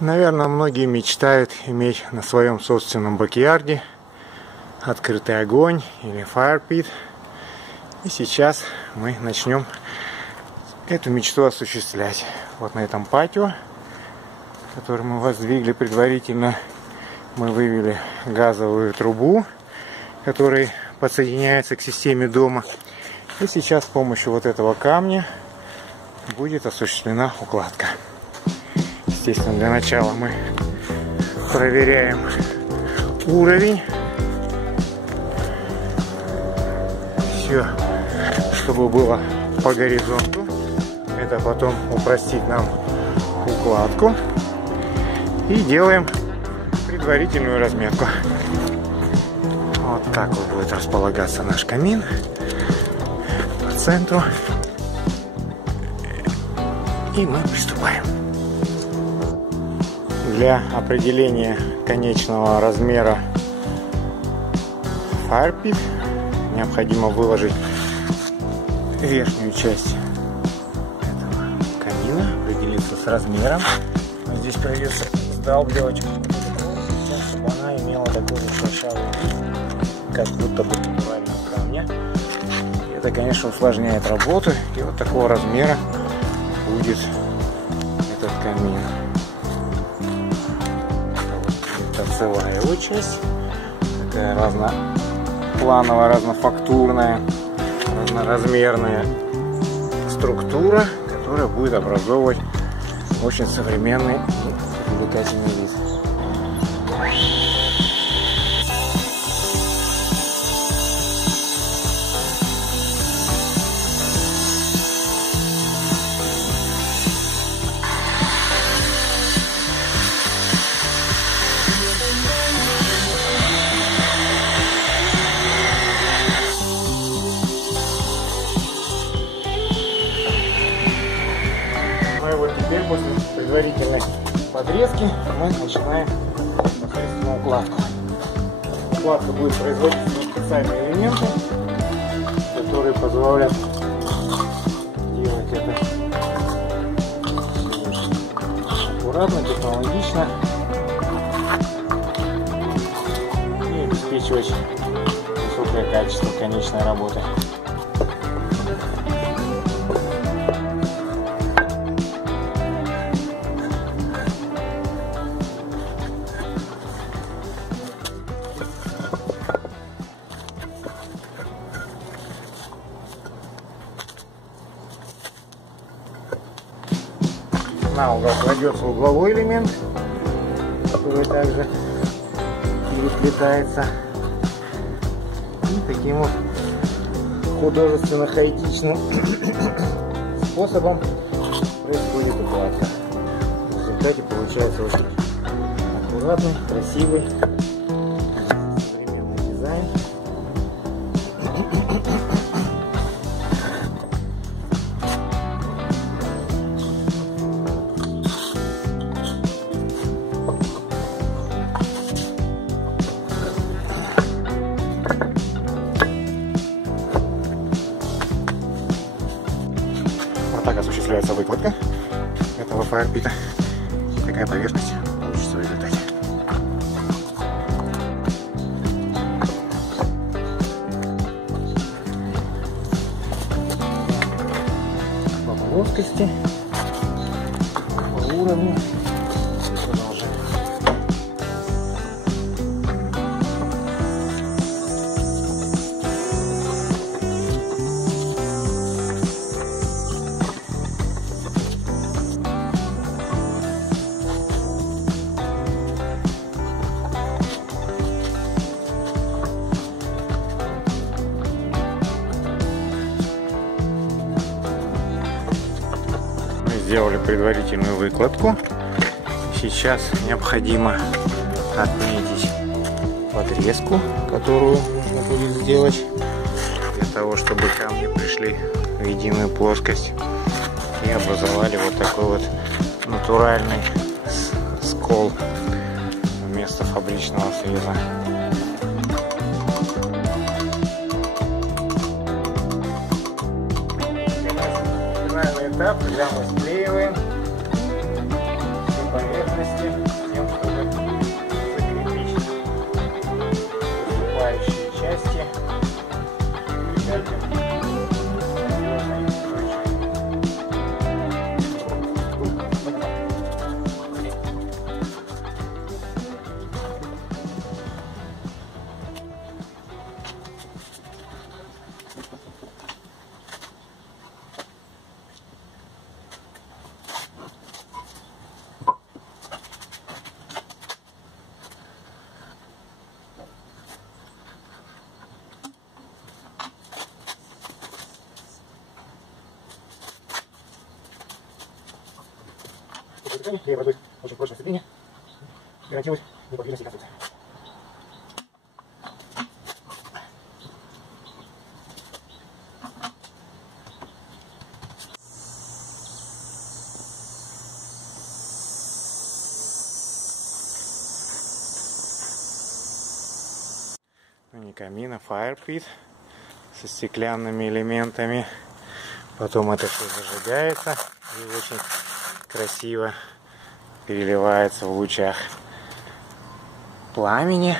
Наверное, многие мечтают иметь на своем собственном бэк-ярде открытый огонь или fire pit. И сейчас мы начнем эту мечту осуществлять. Вот на этом патио, который мы воздвигли предварительно, мы вывели газовую трубу, которая подсоединяется к системе дома. И сейчас с помощью вот этого камня будет осуществлена укладка. Естественно, для начала мы проверяем уровень. Все, чтобы было по горизонту. Это потом упростит нам укладку. И делаем предварительную разметку. Вот так вот будет располагаться наш камин по центру. И мы приступаем. Для определения конечного размера fire pit необходимо выложить верхнюю часть этого камина, определиться с размером. Здесь придется сдалбливать, чтобы она имела такой же шершавый вид, как будто бы натурального камня. Это, конечно, усложняет работу. И вот такого размера будет этот камин. Это целая его часть. Такая разноплановая, разнофактурная, разноразмерная структура, которая будет образовывать очень современный и привлекательный вид. Теперь после предварительной подрезки мы начинаем непосредственно укладку. Укладка будет производиться на специальные элементы, которые позволят делать это аккуратно, технологично и обеспечивать высокое качество конечной работы. На угол кладется угловой элемент, который также переплетается. И таким вот художественно-хаотичным способом происходит укладка. В результате получается очень аккуратный, красивый, современный дизайн. Так осуществляется выкладка этого fire pit. Такая поверхность получится в результате. По плоскости, по уровню. Продолжаем. Сделали предварительную выкладку. Сейчас необходимо отметить подрезку, которую нужно будет сделать для того, чтобы камни пришли в единую плоскость и образовали вот такой вот натуральный скол вместо фабричного среза. Финальный этап, когда мы склеиваем все поверхности. инструкциями, где образует очень прочное сцепление, гарантирует неподвижность конструкции. Не камин, а fire pit со стеклянными элементами. Потом это все зажигается и очень красиво переливается в лучах пламени.